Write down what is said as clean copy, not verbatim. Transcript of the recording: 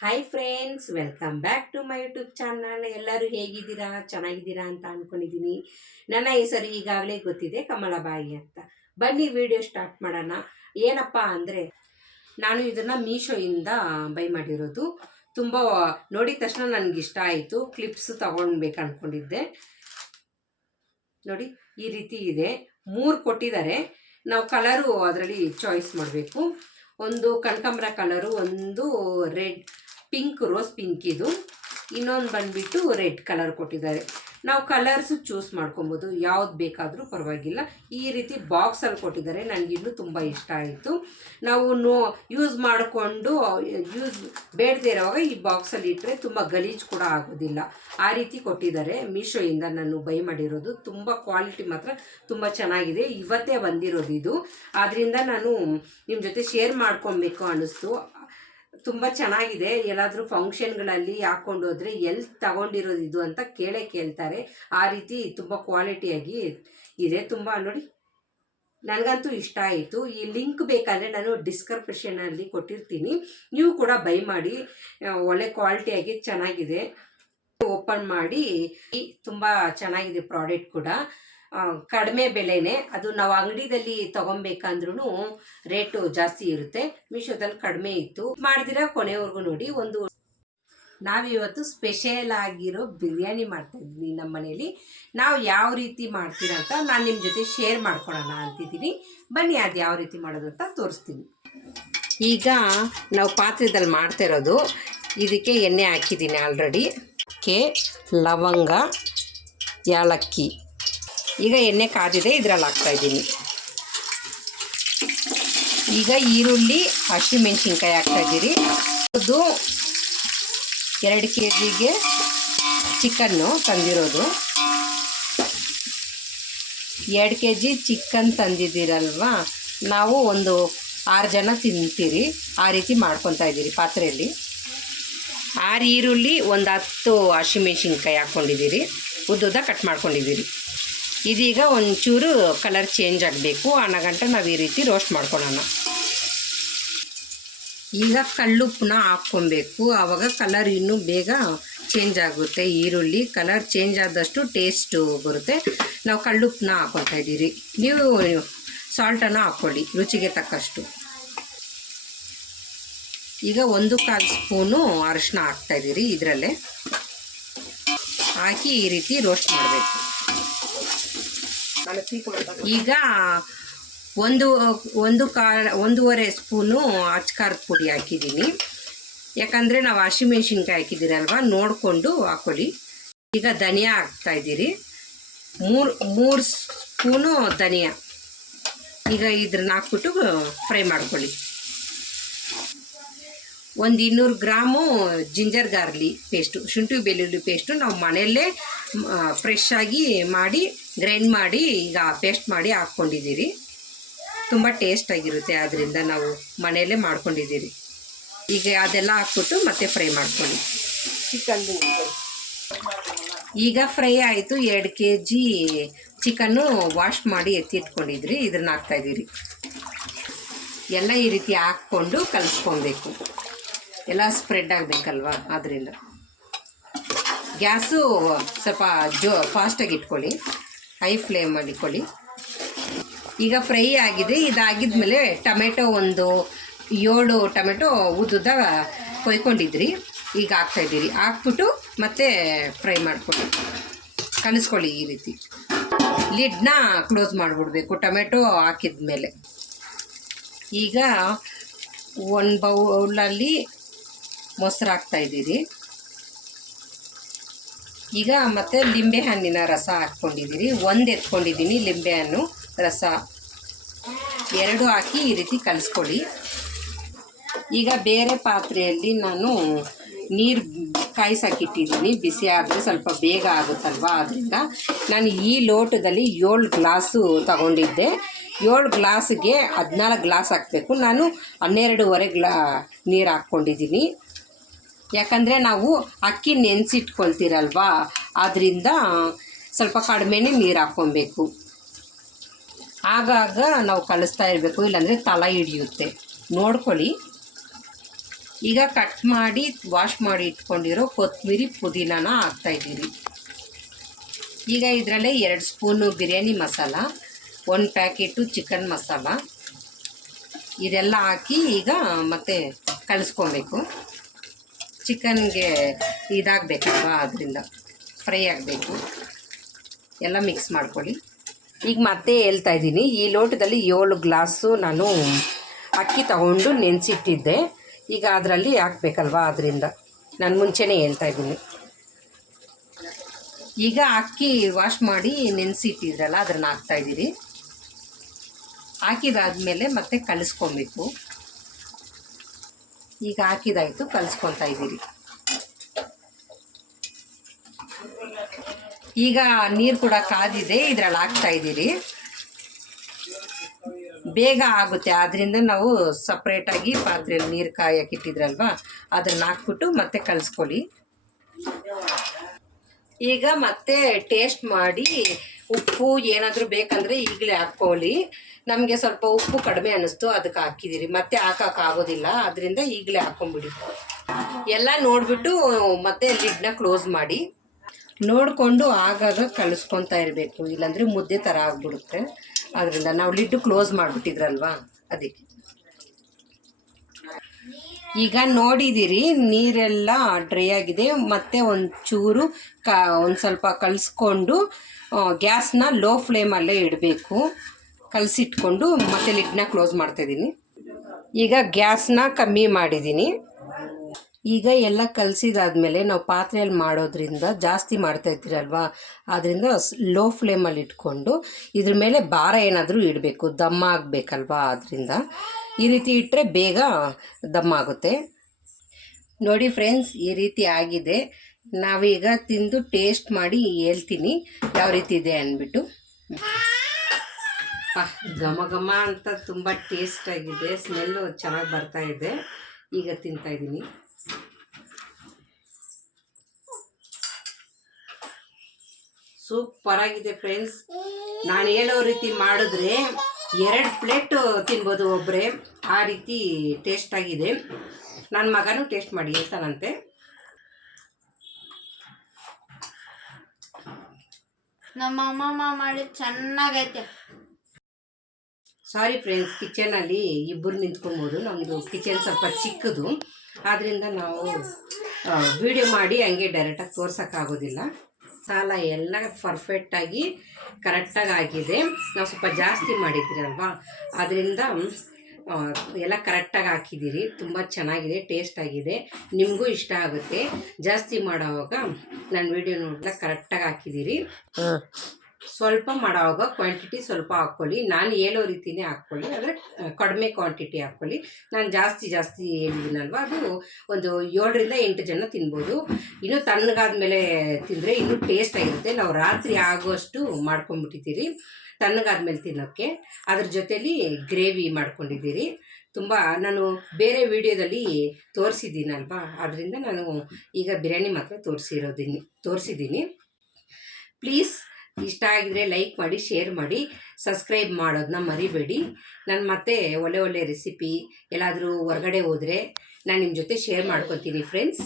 Hi friends, welcome back to my YouTube channel. ಎಲ್ಲರೂ ಹೇಗಿದ್ದೀರಾ? ಚೆನ್ನಾಗಿದ್ದೀರಾ ಅಂತ ಅಂದ್ಕೊಂಡಿದ್ದೀನಿ. ನನ್ನ ಹೆಸರು ಈಗಾಗಲೇ ಗೊತ್ತಿದೆ, ಕಮಲಬಾಯಿ ಅಂತ. ಬನ್ನಿ ವಿಡಿಯೋ ಸ್ಟಾರ್ಟ್ ಮಾಡೋಣ. ಏನಪ್ಪ ಅಂದರೆ, ನಾನು ಇದನ್ನು ಮೀಶೋಯಿಂದ ಬೈ ಮಾಡಿರೋದು. ತುಂಬ ನೋಡಿದ ತಕ್ಷಣ ನನಗಿಷ್ಟ ಆಯಿತು. ಕ್ಲಿಪ್ಸ್ ತೊಗೊಳ್ಬೇಕು ಅಂದ್ಕೊಂಡಿದ್ದೆ. ನೋಡಿ, ಈ ರೀತಿ ಇದೆ. 3 ಕೊಟ್ಟಿದ್ದಾರೆ. ನಾವು ಕಲರು ಅದರಲ್ಲಿ ಚಾಯ್ಸ್ ಮಾಡಬೇಕು. ಒಂದು ಕನಕಾಂಬರ ಕಲರು, ಒಂದು ರೆಡ್ ಪಿಂಕ್, ರೋಸ್ ಪಿಂಕ್ ಇದು, ಇನ್ನೊಂದು ಬಂದುಬಿಟ್ಟು ರೆಡ್ ಕಲರ್ ಕೊಟ್ಟಿದ್ದಾರೆ. ನಾವು ಕಲರ್ಸು ಚೂಸ್ ಮಾಡ್ಕೊಬೋದು, ಯಾವ್ದು ಬೇಕಾದರೂ ಪರವಾಗಿಲ್ಲ. ಈ ರೀತಿ ಬಾಕ್ಸಲ್ಲಿ ಕೊಟ್ಟಿದ್ದಾರೆ. ನನಗಿನ್ನೂ ತುಂಬ ಇಷ್ಟ ಆಯಿತು. ನಾವು ಯೂಸ್ ಮಾಡಿಕೊಂಡು ಬೇಡದೇ ಇರೋವಾಗ ಈ ಬಾಕ್ಸಲ್ಲಿ ಇಟ್ಟರೆ ತುಂಬ ಗಲೀಜು ಕೂಡ ಆಗೋದಿಲ್ಲ. ಆ ರೀತಿ ಕೊಟ್ಟಿದ್ದಾರೆ. ಮೀಶೋಯಿಂದ ನಾನು ಬೈ ಮಾಡಿರೋದು. ತುಂಬ ಕ್ವಾಲಿಟಿ ಮಾತ್ರ ತುಂಬ ಚೆನ್ನಾಗಿದೆ. ಇವತ್ತೇ ಬಂದಿರೋದು ಇದು. ಆದ್ದರಿಂದ ನಾನು ನಿಮ್ಮ ಜೊತೆ ಶೇರ್ ಮಾಡ್ಕೊಬೇಕು ಅನ್ನಿಸ್ತು. ತುಂಬ ಚೆನ್ನಾಗಿದೆ. ಎಲ್ಲಾದರೂ ಫಂಕ್ಷನ್ಗಳಲ್ಲಿ ಹಾಕ್ಕೊಂಡು ಹೋದರೆ ಎಲ್ಲಿ ತಗೊಂಡಿರೋದು ಇದು ಅಂತ ಕೇಳ್ತಾರೆ. ಆ ರೀತಿ ತುಂಬ ಕ್ವಾಲಿಟಿಯಾಗಿ ಇದೆ. ತುಂಬ ನೋಡಿ, ನನಗಂತೂ ಇಷ್ಟ ಆಯಿತು. ಈ ಲಿಂಕ್ ಬೇಕಾದರೆ ನಾನು ಡಿಸ್ಕ್ರಿಪ್ಷನಲ್ಲಿ ಕೊಟ್ಟಿರ್ತೀನಿ. ನೀವು ಕೂಡ ಬೈ ಮಾಡಿ. ಒಳ್ಳೆ ಕ್ವಾಲಿಟಿಯಾಗಿ ಚೆನ್ನಾಗಿದೆ. ಓಪನ್ ಮಾಡಿ, ತುಂಬ ಚೆನ್ನಾಗಿದೆ ಪ್ರಾಡಕ್ಟ್ ಕೂಡ. ಕಡಿಮೆ ಬೆಲೆನೇ. ಅದು ನಾವು ಅಂಗಡಿದಲ್ಲಿ ತೊಗೊಬೇಕಂದ್ರೂ ರೇಟು ಜಾಸ್ತಿ ಇರುತ್ತೆ. ಮೀಶೋದಲ್ಲಿ ಕಡಿಮೆ ಇತ್ತು. ಮಾಡಿದಿರ ಕೊನೆವರೆಗೂ ನೋಡಿ. ನಾವಿವತ್ತು ಸ್ಪೆಷಲ್ ಆಗಿರೋ ಬಿರಿಯಾನಿ ಮಾಡ್ತಾಯಿದ್ವಿ ನಮ್ಮ ಮನೇಲಿ. ನಾವು ಯಾವ ರೀತಿ ಮಾಡ್ತೀರ ಅಂತ ನಾನು ನಿಮ್ಮ ಜೊತೆ ಶೇರ್ ಮಾಡ್ಕೊಳ್ಳೋಣ ಅಂತಿದ್ದೀನಿ. ಬನ್ನಿ, ಅದು ಯಾವ ರೀತಿ ಮಾಡೋದು ಅಂತ ತೋರಿಸ್ತೀನಿ. ಈಗ ನಾವು ಪಾತ್ರೆದಲ್ಲಿ ಮಾಡ್ತಿರೋದು. ಇದಕ್ಕೆ ಎಣ್ಣೆ ಹಾಕಿದ್ದೀನಿ ಆಲ್ರೆಡಿ. ಲವಂಗ, ಏಲಕ್ಕಿ. ಈಗ ಎಣ್ಣೆ ಕಾದಿದೆ, ಇದರಲ್ಲಿ ಹಾಕ್ತಾಯಿದ್ದೀನಿ. ಈಗ ಈರುಳ್ಳಿ, ಹಸಿಮೆಣಸಿನ್ಕಾಯಿ ಹಾಕ್ತಾಯಿದ್ದೀರಿ. ಅದು 2 kgಗೆ ಚಿಕನ್ನು ತಂದಿರೋದು. 2 kg ಚಿಕನ್ ತಂದಿದ್ದೀರಲ್ವ, ನಾವು ಒಂದು 6 ಜನ ತಿಂತೀರಿ. ಆ ರೀತಿ ಮಾಡ್ಕೊತಾ ಇದ್ದೀರಿ ಪಾತ್ರೆಯಲ್ಲಿ. 6 ಈರುಳ್ಳಿ, ಒಂದು 10 ಹಸಿಮೆಣಸಿನ್ಕಾಯಿ ಹಾಕ್ಕೊಂಡಿದ್ದೀರಿ. ಉದ್ದುದ್ದ ಕಟ್ ಮಾಡ್ಕೊಂಡಿದ್ದೀರಿ. ಇದೀಗ ಒಂಚೂರು ಕಲರ್ ಚೇಂಜ್ ಆಗಬೇಕು. ಅನ್ನಗಂಟ ನಾವು ಈ ರೀತಿ ರೋಸ್ಟ್ ಮಾಡ್ಕೊಳ್ಳೋಣ. ಈಗ ಕಲ್ಲುಪ್ಪನ್ನ ಹಾಕ್ಕೊಬೇಕು. ಆವಾಗ ಕಲರ್ ಇನ್ನೂ ಬೇಗ ಚೇಂಜ್ ಆಗುತ್ತೆ. ಈರುಳ್ಳಿ ಕಲರ್ ಚೇಂಜ್ ಆದಷ್ಟು ಟೇಸ್ಟು ಬರುತ್ತೆ. ನಾವು ಕಲ್ಲುಪ್ಪನ್ನ ಹಾಕ್ಕೊಳ್ತಾ ಇದ್ದೀರಿ. ನೀವು ಸಾಲ್ಟನ್ನು ಹಾಕ್ಕೊಳ್ಳಿ ರುಚಿಗೆ ತಕ್ಕಷ್ಟು. ಈಗ 1/4 ಸ್ಪೂನು ಅರಿಶಿನ ಹಾಕ್ತಾಯಿದ್ದೀರಿ. ಇದರಲ್ಲೇ ಹಾಕಿ ಈ ರೀತಿ ರೋಸ್ಟ್ ಮಾಡಬೇಕು. ಈಗ 1.5 ಸ್ಪೂನು ಅಚ್ಕಾರದ ಪುಡಿ ಹಾಕಿದ್ದೀನಿ. ಯಾಕಂದರೆ ನಾವು ಹಸಿಮೆಣ್ಸಿನ್ಕಾಯಿ ಹಾಕಿದ್ದೀರಲ್ವ, ನೋಡಿಕೊಂಡು ಹಾಕ್ಕೊಳ್ಳಿ. ಈಗ ಧನಿಯಾ ಹಾಕ್ತಾಯಿದ್ದೀರಿ. 3 ಸ್ಪೂನು ಧನಿಯಾ. ಈಗ ಇದ್ರನ್ನ ಹಾಕ್ಬಿಟ್ಟು ಫ್ರೈ ಮಾಡ್ಕೊಳ್ಳಿ. 200 ಗ್ರಾಮು ಜಿಂಜರ್ ಗಾರ್ಲಿಕ್ ಪೇಸ್ಟು, ಶುಂಠಿ ಬೆಳ್ಳುಳ್ಳಿ ಪೇಸ್ಟು ನಾವು ಮನೆಯಲ್ಲೇ ಫ್ರೆಶ್ ಆಗಿ ಮಾಡಿ ಗ್ರೈಂಡ್ ಮಾಡಿ ಈಗ ಪೇಸ್ಟ್ ಮಾಡಿ ಹಾಕ್ಕೊಂಡಿದ್ದೀರಿ. ತುಂಬ ಟೇಸ್ಟಾಗಿರುತ್ತೆ. ಆದ್ದರಿಂದ ನಾವು ಮನೆಯಲ್ಲೇ ಮಾಡ್ಕೊಂಡಿದ್ದೀರಿ. ಈಗ ಅದೆಲ್ಲ ಹಾಕ್ಬಿಟ್ಟು ಮತ್ತೆ ಫ್ರೈ ಮಾಡ್ಕೊಳ್ಳಿ. ಈಗ ಫ್ರೈ ಆಯಿತು. 2 kg ಚಿಕನ್ನು ವಾಶ್ ಮಾಡಿ ಎತ್ತಿಟ್ಕೊಂಡಿದ್ರಿ. ಇದನ್ನ ಹಾಕ್ತಾಯಿದ್ದೀರಿ. ಎಲ್ಲ ಈ ರೀತಿ ಹಾಕ್ಕೊಂಡು ಕಲಿಸ್ಕೊಬೇಕು. ಎಲ್ಲ ಸ್ಪ್ರೆಡ್ ಆಗಬೇಕಲ್ವ, ಆದ್ದರಿಂದ ಗ್ಯಾಸು ಸ್ವಲ್ಪ ಫಾಸ್ಟಾಗಿ ಇಟ್ಕೊಳ್ಳಿ. ಹೈ ಫ್ಲೇಮ್ ಮಾಡಿಕೊಳ್ಳಿ. ಈಗ ಫ್ರೈ ಆಗಿದೆ. ಇದಾಗಿದ್ಮೇಲೆ ಟೊಮೆಟೊ ಒಂದು 7 ಟೊಮೆಟೊ ಉದ್ದುದ್ದ ಕೊಯ್ಕೊಂಡಿದ್ರಿ. ಈಗ ಹಾಕ್ತಾಯಿದ್ದೀರಿ. ಹಾಕ್ಬಿಟ್ಟು ಮತ್ತೆ ಫ್ರೈ ಮಾಡ್ಕೊಳ್ಳಿ, ಕಲಿಸ್ಕೊಳ್ಳಿ ಈ ರೀತಿ. ಲಿಡ್ನ ಕ್ಲೋಸ್ ಮಾಡಿಬಿಡ್ಬೇಕು ಟೊಮೆಟೊ ಹಾಕಿದ ಮೇಲೆ. ಈಗ 1 ಬೌಲಲ್ಲಿ ಮೊಸರು ಹಾಕ್ತಾಯಿದ್ದೀರಿ. ಈಗ ಮತ್ತೆ ಲಿಂಬೆ ಹಣ್ಣಿನ ರಸ ಹಾಕ್ಕೊಂಡಿದ್ದೀರಿ. 1 ಎತ್ಕೊಂಡಿದ್ದೀನಿ ಲಿಂಬೆಹಣ್ಣು ರಸ. 2 ಹಾಕಿ ಈ ರೀತಿ ಕಲಿಸ್ಕೊಳ್ಳಿ. ಈಗ ಬೇರೆ ಪಾತ್ರೆಯಲ್ಲಿ ನಾನು ನೀರು ಕಾಯಿಸಾಕಿಟ್ಟಿದ್ದೀನಿ. ಬಿಸಿ ಆದರೆ ಸ್ವಲ್ಪ ಬೇಗ ಆಗುತ್ತಲ್ವ, ಆದ್ದರಿಂದ ನಾನು ಈ ಲೋಟದಲ್ಲಿ 7 ಗ್ಲಾಸು ತಗೊಂಡಿದ್ದೆ. 7 ಗ್ಲಾಸ್ಗೆ 14 ಗ್ಲಾಸ್ ಹಾಕಬೇಕು. ನಾನು 12.5 ನೀರು ಹಾಕ್ಕೊಂಡಿದ್ದೀನಿ. ಯಾಕಂದರೆ ನಾವು ಅಕ್ಕಿ ನೆನೆಸಿಟ್ಕೊಳ್ತೀರಲ್ವ, ಆದ್ದರಿಂದ ಸ್ವಲ್ಪ ಕಡಿಮೆನೇ ನೀರು ಹಾಕ್ಕೊಬೇಕು. ಆಗಾಗ ನಾವು ಕಲಿಸ್ತಾ ಇರಬೇಕು, ಇಲ್ಲಾಂದರೆ ತಳ ಹಿಡಿಯುತ್ತೆ. ನೋಡ್ಕೊಳ್ಳಿ. ಈಗ ಕಟ್ ಮಾಡಿ ವಾಶ್ ಮಾಡಿ ಇಟ್ಕೊಂಡಿರೋ ಕೊತ್ತಂಬರಿ ಪುದೀನಾನ ಹಾಕ್ತಾಯಿದ್ದೀರಿ. ಈಗ ಇದರಲ್ಲೇ 2 spoon biryani masala, 1 packet chicken masala ಇದೆಲ್ಲ ಹಾಕಿ ಈಗ ಮತ್ತೆ ಕಲಿಸ್ಕೊಬೇಕು. ಚಿಕನ್ಗೆ ಇದಾಗಬೇಕಲ್ವ, ಅದರಿಂದ ಫ್ರೈ ಆಗಬೇಕು. ಎಲ್ಲ ಮಿಕ್ಸ್ ಮಾಡ್ಕೊಳ್ಳಿ. ಈಗ ಮತ್ತೆ ಹೇಳ್ತಾ ಇದ್ದೀನಿ, ಈ ಲೋಟದಲ್ಲಿ 7 ಗ್ಲಾಸು ನಾನು ಅಕ್ಕಿ ತಗೊಂಡು ನೆನೆಸಿಟ್ಟಿದ್ದೆ. ಈಗ ಅದರಲ್ಲಿ ಹಾಕ್ಬೇಕಲ್ವ, ಅದರಿಂದ ನಾನು ಮುಂಚೆನೇ ಹೇಳ್ತಾ ಇದ್ದೀನಿ. ಈಗ ಅಕ್ಕಿ ವಾಶ್ ಮಾಡಿ ನೆನೆಸಿಟ್ಟಿದ್ರಲ್ಲ ಅದನ್ನು ಹಾಕ್ತಾಯಿದ್ದೀರಿ. ಹಾಕಿದಾದ್ಮೇಲೆ ಮತ್ತೆ ಕಲಿಸ್ಕೊಬೇಕು. ಈಗ ಹಾಕಿದಾಯಿತು, ಕಲಿಸ್ಕೊತಾ ಇದ್ದೀರಿ. ಈಗ ನೀರು ಕೂಡ ಕಾದಿದೆ, ಇದರಲ್ಲಿ ಹಾಕ್ತಾಯಿದ್ದೀರಿ. ಬೇಗ ಆಗುತ್ತೆ, ಆದ್ದರಿಂದ ನಾವು ಸಪ್ರೇಟಾಗಿ ಪಾತ್ರೆಯಲ್ಲಿ ನೀರು ಕಾಯಕ್ಕಿಟ್ಟಿದ್ರಲ್ವ ಅದನ್ನು ಹಾಕ್ಬಿಟ್ಟು ಮತ್ತೆ ಕಲಿಸ್ಕೊಳ್ಳಿ. ಈಗ ಮತ್ತೆ ಟೇಸ್ಟ್ ಮಾಡಿ ಉಪ್ಪು ಏನಾದರೂ ಬೇಕಂದರೆ ಈಗಲೇ ಹಾಕ್ಕೊಳ್ಳಿ. ನಮಗೆ ಸ್ವಲ್ಪ ಉಪ್ಪು ಕಡಿಮೆ ಅನ್ನಿಸ್ತು, ಅದಕ್ಕೆ ಹಾಕಿದ್ದೀರಿ. ಮತ್ತೆ ಹಾಕೋಕ್ಕಾಗೋದಿಲ್ಲ, ಅದರಿಂದ ಈಗಲೇ ಹಾಕ್ಕೊಂಬಿಡಿ. ಎಲ್ಲ ನೋಡಿಬಿಟ್ಟು ಮತ್ತೆ ಲಿಡ್ನ ಕ್ಲೋಸ್ ಮಾಡಿ ನೋಡಿಕೊಂಡು ಆಗಾಗ ಕಲಿಸ್ಕೊತಾ ಇರಬೇಕು, ಇಲ್ಲಾಂದರೆ ಮುದ್ದೆ ಥರ ಆಗಿಬಿಡುತ್ತೆ. ಅದರಿಂದ ನಾವು ಲಿಡ್ಡು ಕ್ಲೋಸ್ ಮಾಡಿಬಿಟ್ಟಿದ್ರಲ್ವ ಅದಕ್ಕೆ. ಈಗ ನೋಡಿದ್ದೀರಿ ನೀರೆಲ್ಲ ಡ್ರೈ ಆಗಿದೆ. ಮತ್ತು ಒಂಚೂರು ಒಂದು ಸ್ವಲ್ಪ ಕಲಿಸ್ಕೊಂಡು ಗ್ಯಾಸ್ನ ಲೋ ಫ್ಲೇಮಲ್ಲೇ ಇಡಬೇಕು. ಕಲಸಿಟ್ಕೊಂಡು ಮತ್ತೆ ಲಿಡ್ನ ಕ್ಲೋಸ್ ಮಾಡ್ತಾಯಿದ್ದೀನಿ. ಈಗ ಗ್ಯಾಸ್ನ ಕಮ್ಮಿ ಮಾಡಿದ್ದೀನಿ. ಈಗ ಎಲ್ಲ ಕಲಸಿದಾದ್ಮೇಲೆ ನಾವು ಪಾತ್ರೆಯಲ್ಲಿ ಮಾಡೋದ್ರಿಂದ ಜಾಸ್ತಿ ಮಾಡ್ತಾಯಿದ್ದೀರಲ್ವ, ಆದ್ದರಿಂದ ಲೋ ಫ್ಲೇಮಲ್ಲಿ ಇಟ್ಕೊಂಡು ಇದ್ರ ಮೇಲೆ ಭಾರ ಏನಾದರೂ ಇಡಬೇಕು, ದಮ್ಮ ಆಗಬೇಕಲ್ವ. ಆದ್ದರಿಂದ ಈ ರೀತಿ ಇಟ್ಟರೆ ಬೇಗ ದಮ್ಮ ಆಗುತ್ತೆ. ನೋಡಿ ಫ್ರೆಂಡ್ಸ್, ಈ ರೀತಿ ಆಗಿದೆ. ನಾವೀಗ ತಿಂದು ಟೇಸ್ಟ್ ಮಾಡಿ ಹೇಳ್ತೀನಿ ಯಾವ ರೀತಿ ಇದೆ ಅಂದ್ಬಿಟ್ಟು. ಘಮ ಘಮ ಅಂತ ತುಂಬ ಟೇಸ್ಟಾಗಿದೆ, ಸ್ಮೆಲ್ಲು ಚೆನ್ನಾಗಿ ಬರ್ತಾಯಿದೆ. ಈಗ ತಿಂತಾಯಿದ್ದೀನಿ. ಸೂಪರಾಗಿದೆ ಫ್ರೆಂಡ್ಸ್. ನಾನು ಹೇಳೋ ರೀತಿ ಮಾಡಿದ್ರೆ 2 ಪ್ಲೇಟ್ ತಿನ್ಬೋದು ಒಬ್ಬರೇ, ಆ ರೀತಿ ಟೇಸ್ಟಾಗಿದೆ. ನನ್ನ ಮಗನೂ ಟೇಸ್ಟ್ ಮಾಡಿ ಹೇಳ್ತಾನಂತೆ. ನಮ್ಮ ಅಮ್ಮಮ್ಮ ಮಾಡಿ ಚೆನ್ನಾಗೈತೆ. ಸಾರಿ ಫ್ರೆಂಡ್ಸ್, ಕಿಚನಲ್ಲಿ ಇಬ್ಬರು ನಿಂತ್ಕೊಬೋದು. ನಮ್ಮದು ಕಿಚನ್ ಸ್ವಲ್ಪ ಚಿಕ್ಕದು, ಆದ್ದರಿಂದ ನಾವು ವಿಡಿಯೋ ಮಾಡಿ ಹಂಗೆ ಡೈರೆಕ್ಟಾಗಿ ತೋರ್ಸೋಕ್ಕಾಗೋದಿಲ್ಲ. ಸಾಲ ಎಲ್ಲ ಪರ್ಫೆಕ್ಟಾಗಿ ಕರೆಕ್ಟಾಗಿ ಆಗಿದೆ. ನಾವು ಸ್ವಲ್ಪ ಜಾಸ್ತಿ ಮಾಡಿದ್ದೀರಲ್ವ, ಅದರಿಂದ ಎಲ್ಲ ಕರೆಕ್ಟಾಗಿ ಹಾಕಿದ್ದೀರಿ. ತುಂಬ ಚೆನ್ನಾಗಿದೆ, ಟೇಸ್ಟ್ ಆಗಿದೆ. ನಿಮಗೂ ಇಷ್ಟ ಆಗುತ್ತೆ. ಜಾಸ್ತಿ ಮಾಡೋವಾಗ ನಾನು ವಿಡಿಯೋ ನೋಡಿದಾಗ ಕರೆಕ್ಟಾಗಿ ಹಾಕಿದ್ದೀರಿ. ಸ್ವಲ್ಪ ಮಾಡೋವಾಗ ಕ್ವಾಂಟಿಟಿ ಸ್ವಲ್ಪ ಹಾಕ್ಕೊಳ್ಳಿ. ನಾನು ಹೇಳೋ ರೀತಿಯೇ ಹಾಕ್ಕೊಳ್ಳಿ, ಆದರೆ ಕಡಿಮೆ ಕ್ವಾಂಟಿಟಿ ಹಾಕ್ಕೊಳ್ಳಿ. ನಾನು ಜಾಸ್ತಿ ಹೇಳಿದ್ದೀನಲ್ವ, ಅದು ಒಂದು 7ರಿಂದ 8 ಜನ ತಿನ್ಬೋದು. ಇನ್ನೂ ತಣ್ಣಗಾದ್ಮೇಲೆ ತಿಂದರೆ ಇನ್ನೂ ಟೇಸ್ಟ್ ಆಗಿರುತ್ತೆ. ನಾವು ರಾತ್ರಿ ಆಗುವಷ್ಟು ಮಾಡ್ಕೊಂಬಿಟ್ಟಿದ್ದೀರಿ ತಣ್ಣಗಾದ್ಮೇಲೆ ತಿನ್ನೋಕ್ಕೆ. ಅದ್ರ ಜೊತೇಲಿ ಗ್ರೇವಿ ಮಾಡ್ಕೊಂಡಿದ್ದೀರಿ. ತುಂಬ ನಾನು ಬೇರೆ ವಿಡಿಯೋದಲ್ಲಿ ತೋರಿಸಿದ್ದೀನಲ್ವ, ಅದರಿಂದ ನಾನು ಈಗ ಬಿರಿಯಾನಿ ಮಾತ್ರ ತೋರಿಸಿದ್ದೀನಿ. ಪ್ಲೀಸ್ ಇಷ್ಟ ಆಗಿದ್ರೆ ಲೈಕ್ ಮಾಡಿ, ಶೇರ್ ಮಾಡಿ, ಸಬ್ಸ್ಕ್ರೈಬ್ ಮಾಡೋದನ್ನ ಮರಿಬೇಡಿ. ನಾನು ಮತ್ತೆ ಒಳ್ಳೆ ರೆಸಿಪಿ ಎಲ್ಲಾದರೂ ಹೊರಗಡೆ ಹೋದರೆ ನಾನು ನಿಮ್ಮ ಜೊತೆ ಶೇರ್ ಮಾಡ್ಕೊತೀನಿ ಫ್ರೆಂಡ್ಸ್.